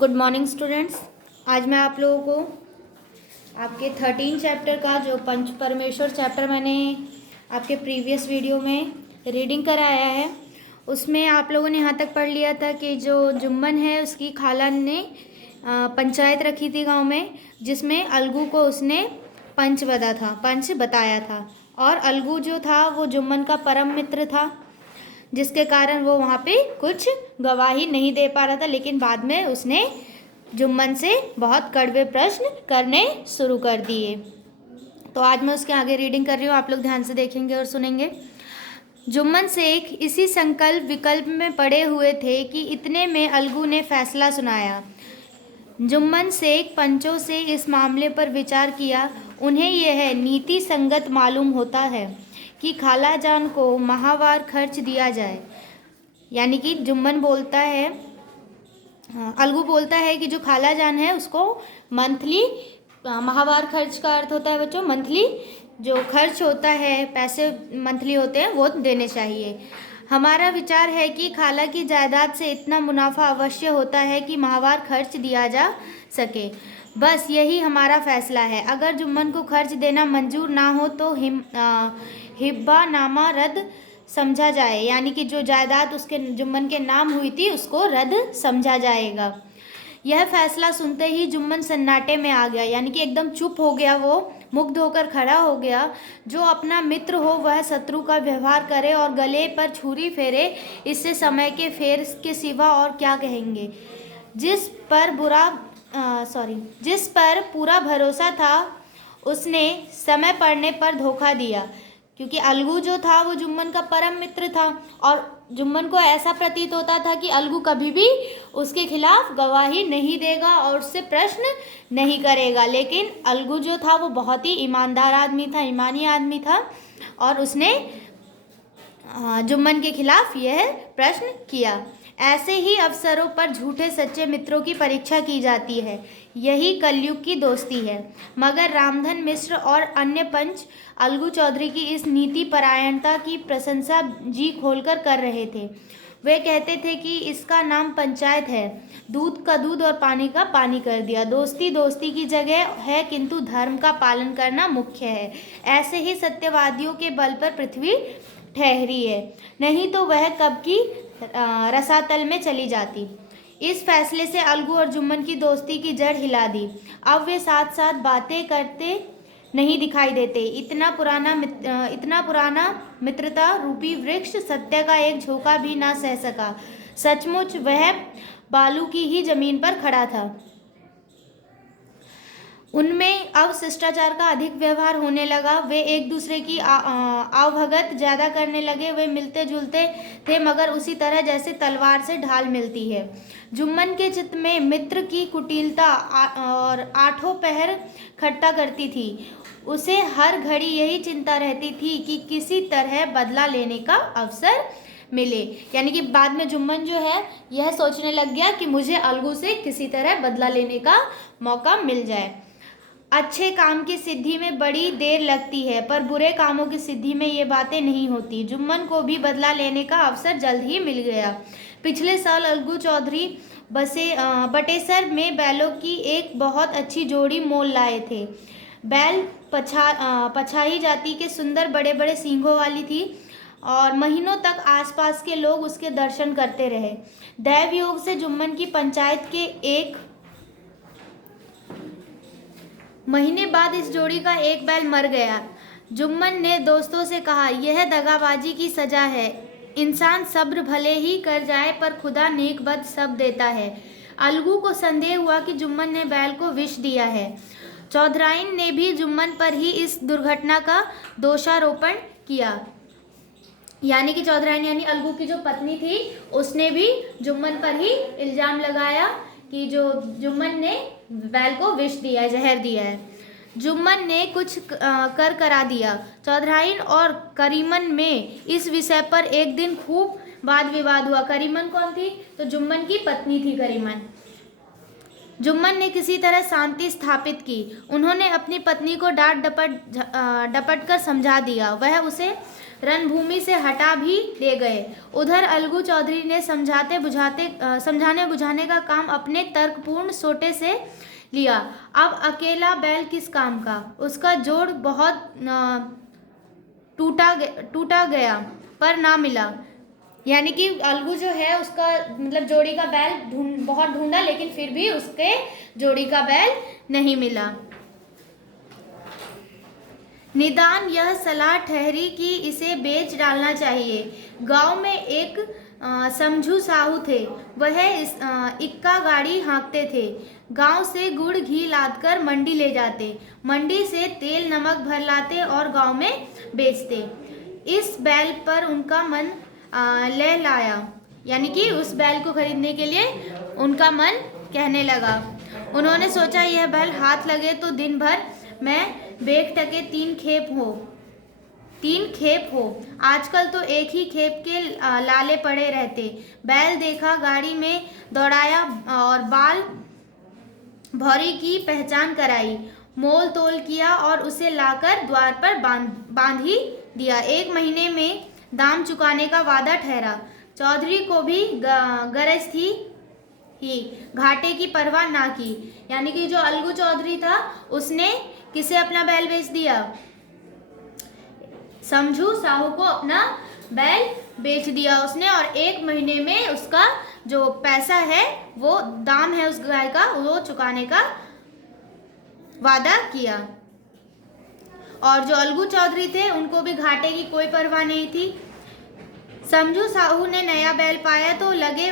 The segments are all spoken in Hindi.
Good morning students. आज मैं आप लोगों को आपके 13 चैप्टर का जो पंच परमेश्वर चैप्टर मैंने आपके प्रीवियस वीडियो में रीडिंग कराया है, उसमें आप लोगों ने यहाँ तक पढ़ लिया था कि जो जुम्मन है उसकी खाला ने पंचायत रखी थी गांव में, जिसमें अलगू को उसने पंच बताया था। और अलगू जो था वो जुम्मन का परम मित्र था, जिसके कारण वो वहाँ पे कुछ गवाही नहीं दे पा रहा था। लेकिन बाद में उसने जुम्मन से बहुत कड़वे प्रश्न करने शुरू कर दिए। तो आज मैं उसके आगे रीडिंग कर रही हूँ, आप लोग ध्यान से देखेंगे और सुनेंगे। जुम्मन शेख इसी संकल्प विकल्प में पड़े हुए थे कि इतने में अलगू ने फैसला सुनाया। जुम्मन शेख पंचों से इस मामले पर विचार किया। उन्हें यह नीति संगत मालूम होता है कि खाला जान को माहवार खर्च दिया जाए। यानी कि जुम्मन बोलता है, अलगू बोलता है कि जो खाला जान है उसको मंथली, माहवार खर्च का अर्थ होता है बच्चों मंथली, जो खर्च होता है, पैसे मंथली होते हैं वो देने चाहिए। हमारा विचार है कि खाला की जायदाद से इतना मुनाफा अवश्य होता है कि माहवार खर्च दिया जा सके। बस यही हमारा फैसला है। अगर जुम्मन को खर्च देना मंजूर ना हो तो हिब्बा नामा रद्द समझा जाए। यानी कि जो जायदाद उसके जुम्मन के नाम हुई थी उसको रद्द समझा जाएगा। यह फैसला सुनते ही जुम्मन सन्नाटे में आ गया, यानी कि एकदम चुप हो गया, वो मुग्ध होकर खड़ा हो गया। जो अपना मित्र हो वह शत्रु का व्यवहार करे और गले पर छुरी फेरे, इससे समय के फेर के सिवा और क्या कहेंगे। जिस पर पूरा भरोसा था उसने समय पड़ने पर धोखा दिया, क्योंकि अलगू जो था वो जुम्मन का परम मित्र था और जुम्मन को ऐसा प्रतीत होता था कि अलगू कभी भी उसके खिलाफ गवाही नहीं देगा और उससे प्रश्न नहीं करेगा। लेकिन अलगू जो था वो बहुत ही ईमानदार आदमी था, ईमानी आदमी था, और उसने जुम्मन के खिलाफ यह प्रश्न किया। ऐसे ही अवसरों पर झूठे सच्चे मित्रों की परीक्षा की जाती है। यही कलयुग की दोस्ती है। मगर रामधन मिश्र और अन्य पंच अलगू चौधरी की इस नीति परायणता की प्रशंसा जी खोलकर कर रहे थे। वे कहते थे कि इसका नाम पंचायत है, दूध का दूध और पानी का पानी कर दिया। दोस्ती दोस्ती की जगह है, किंतु धर्म का पालन करना मुख्य है। ऐसे ही सत्यवादियों के बल पर पृथ्वी ठहरी है, नहीं तो वह कब की रसातल में चली जाती। इस फैसले से अलगू और जुम्मन की दोस्ती की जड़ हिला दी। अब वे साथ साथ बातें करते नहीं दिखाई देते। इतना पुराना मित्रता रूपी वृक्ष सत्य का एक झोंका भी ना सह सका। सचमुच वह बालू की ही जमीन पर खड़ा था। उनमें अब शिष्टाचार का अधिक व्यवहार होने लगा। वे एक दूसरे की आवभगत ज्यादा करने लगे। वे मिलते जुलते थे, मगर उसी तरह जैसे तलवार से ढाल मिलती है। जुम्मन के चित्त में मित्र की कुटिलता और आठों पहर खट्टा करती थी। उसे हर घड़ी यही चिंता रहती थी कि किसी तरह बदला लेने का अवसर मिले। यानी कि बाद में जुम्मन जो है यह सोचने लग गया कि मुझे अलगू से किसी तरह बदला लेने का मौका मिल जाए। अच्छे काम की सिद्धि में बड़ी देर लगती है, पर बुरे कामों की सिद्धि में ये बातें नहीं होती। जुम्मन को भी बदला लेने का अवसर जल्द ही मिल गया। पिछले साल अलगू चौधरी बटेसर में बैलों की एक बहुत अच्छी जोड़ी मोल लाए थे। बैल पछाही जाति के सुंदर बड़े बड़े सींगों वाली थी और महीनों तक आसपास के लोग उसके दर्शन करते रहे। दैव योग से जुम्मन की पंचायत के एक महीने बाद इस जोड़ी का एक बैल मर गया। जुम्मन ने दोस्तों से कहा, यह दगाबाजी की सजा है। इंसान सब्र भले ही कर जाए, पर खुदा नेक बद सब देता है। अलगू को संदेह हुआ कि जुम्मन ने बैल को विष दिया है। चौधराइन ने भी जुम्मन पर ही इस दुर्घटना का दोषारोपण किया। यानी कि चौधराइन यानी अलगू की जो पत्नी थी उसने भी जुम्मन पर ही इल्जाम लगाया कि जो जुम्मन ने बैल को विष दिया है, जहर दिया है। जुम्मन ने कुछ करा दिया। चौधराइन और करीमन में इस विषय पर एक दिन खूब वाद विवाद हुआ। करीमन कौन थी? तो जुम्मन की पत्नी थी करीमन। जुम्मन ने किसी तरह शांति स्थापित की। उन्होंने अपनी पत्नी को डांट डपट कर समझा दिया। वह उसे रणभूमि से हटा भी ले गए। उधर अलगू चौधरी ने समझाने बुझाने का काम अपने तर्कपूर्ण सोटे से लिया। अब अकेला बैल किस काम का, उसका जोड़ बहुत टूटा गया पर ना मिला। यानी कि अलगू जो है उसका मतलब जोड़ी का बैल बहुत ढूंढा, लेकिन फिर भी उसके जोड़ी का बैल नहीं मिला। निदान यह सलाह ठहरी कि इसे बेच डालना चाहिए। गांव में एक समझू साहू थे। वह इक्का गाड़ी हाँकते थे। गांव से गुड़ घी लादकर मंडी ले जाते, मंडी से तेल नमक भर लाते और गांव में बेचते। इस बैल पर उनका मन लहलाया, यानी कि उस बैल को खरीदने के लिए उनका मन कहने लगा। उन्होंने सोचा यह बैल हाथ लगे तो दिन भर मैं बेच टके 3 खेप हो। आजकल तो एक ही खेप के लाले पड़े रहते। बैल देखा, गाड़ी में दौड़ाया और बाल भौरी की पहचान कराई, मोल तोल किया और उसे लाकर द्वार पर बांध ही दिया। 1 महीने में दाम चुकाने का वादा ठहरा। चौधरी को भी गरज थी ही घाटे की परवाह ना की। यानी कि जो अलगू चौधरी था उसने किसे अपना बैल बेच दिया, समझू साहू को अपना बैल बेच दिया उसने, और 1 महीने में उसका जो पैसा है, वो दाम है उस गाय का, वो चुकाने का वादा किया। और जो अलगू चौधरी थे उनको भी घाटे की कोई परवाह नहीं थी। समझू साहू ने नया बैल पाया तो लगे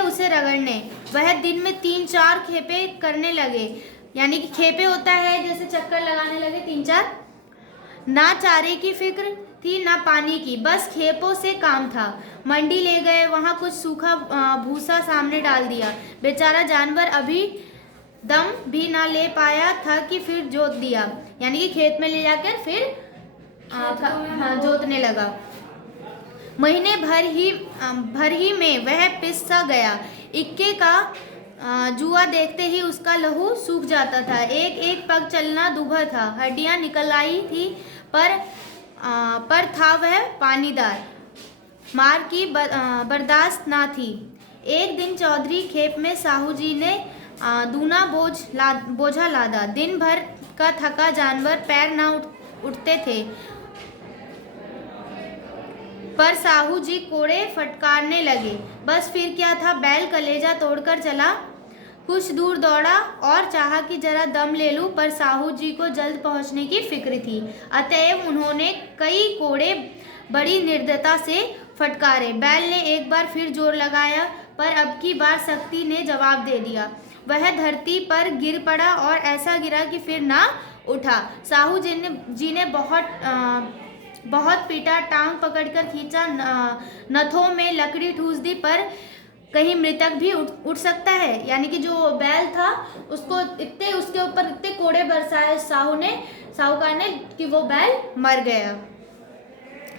उसे रगड़ने। वह दिन में 3-4 खेपे करने लगे। यानी कि खेपे होता है जैसे चक्कर लगाने लगे 3-4। ना चारे की फिक्र थी ना पानी की, बस खेपों से काम था। मंडी ले गए, वहाँ कुछ सूखा भूसा सामने डाल दिया। बेचारा जानवर अभी दम भी ना ले पाया था कि फिर जोत दिया। यानी कि खेत में ले जाकर फिर जोतने लगा। महीने भर ही में वह पिस सा गया। इक्के का जुआ देखते ही उसका लहू सूख जाता था। एक पग चलना दूभर था, हड्डियां निकल आई थी, पर था वह पानीदार, मार की बर्दाश्त ना थी। एक दिन चौधरी खेप में साहू जी ने दूना बोझा लादा। दिन भर का थका जानवर पैर ना उठते थे, पर साहू जी कोड़े फटकारने लगे। बस फिर क्या था, बैल कलेजा तोड़कर चला। कुछ दूर दौड़ा और चाहा कि जरा दम ले लूं, पर साहू जी को जल्द पहुंचने की फिक्र थी। अतएव उन्होंने कई कोड़े बड़ी निर्दयता से फटकारे। बैल ने एक बार फिर जोर लगाया, पर अब की बार शक्ति ने जवाब दे दिया। वह धरती पर गिर पड़ा और ऐसा गिरा कि फिर ना उठा। साहू जी ने बहुत पीटा, टांग पकड़कर खींचा, नथों में लकड़ी ठूस दी, पर कहीं मृतक भी उठ सकता है। यानी कि जो बैल था उसको उसके ऊपर इतने कोड़े बरसाए साहूकार ने कि वो बैल मर गया।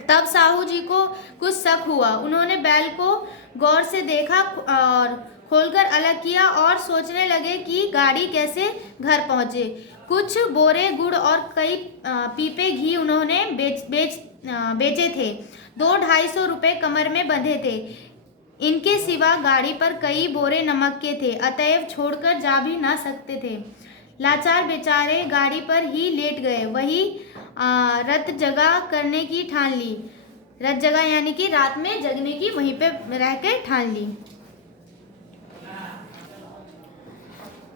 तब साहू जी को कुछ शक हुआ। उन्होंने बैल को गौर से देखा और खोलकर अलग किया और सोचने लगे कि गाड़ी कैसे घर पहुंचे। कुछ बोरे गुड़ और कई पीपे घी उन्होंने बेचे थे। 200-250 रुपए कमर में बंधे थे। इनके सिवा गाड़ी पर कई बोरे नमक के थे, अतएव छोड़कर जा भी ना सकते थे। लाचार बेचारे गाड़ी पर ही लेट गए। वही रत जगा करने की ठान ली। रत जगा यानी कि रात में जगने की, वहीं पे रह के ठान ली।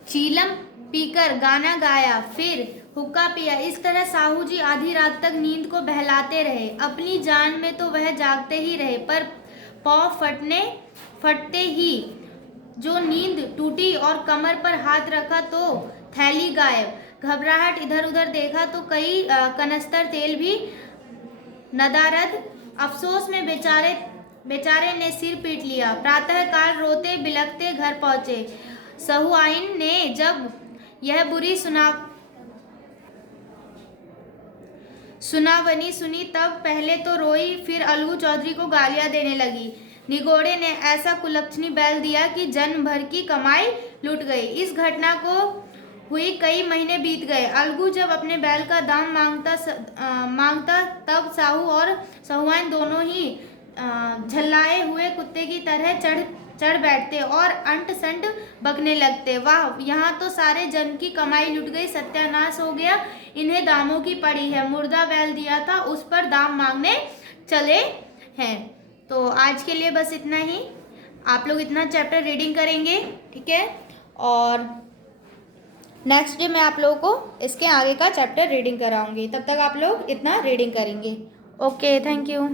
चीलम पीकर गाना गाया, फिर हुक्का पिया। इस तरह साहू जी आधी रात तक नींद को बहलाते रहे। अपनी जान में तो वह जागते ही रहे, पर पाँव फटते ही जो नींद टूटी और कमर पर हाथ रखा तो थैली गायब। घबराहट इधर उधर देखा तो कई कनस्तर तेल भी नदारद। अफसोस में बेचारे ने सिर पीट लिया। प्रातःकाल रोते बिलखते घर पहुंचे। सहुआइन ने जब यह बुरी सुनावनी सुनी, तब पहले तो रोई, फिर अलगू चौधरी को गालियां देने लगी। निगोड़े ने ऐसा कुलक्षणी बैल दिया कि जन्म भर की कमाई लूट गई। इस घटना को हुई कई महीने बीत गए। अलगू जब अपने बैल का दाम मांगता तब साहू और साहूआइन दोनों ही झल्लाए हुए कुत्ते की तरह चढ़ बैठते और अंट संट बकने लगते। वाह, यहाँ तो सारे जन की कमाई लुट गई, सत्यानाश हो गया, इन्हें दामों की पड़ी है, मुर्दा बैल दिया था उस पर दाम मांगने चले हैं। तो आज के लिए बस इतना ही। आप लोग इतना चैप्टर रीडिंग करेंगे, ठीक है, और नेक्स्ट डे मैं आप लोगों को इसके आगे का चैप्टर रीडिंग कराऊंगी। तब तक आप लोग इतना रीडिंग करेंगे। Okay, thank you.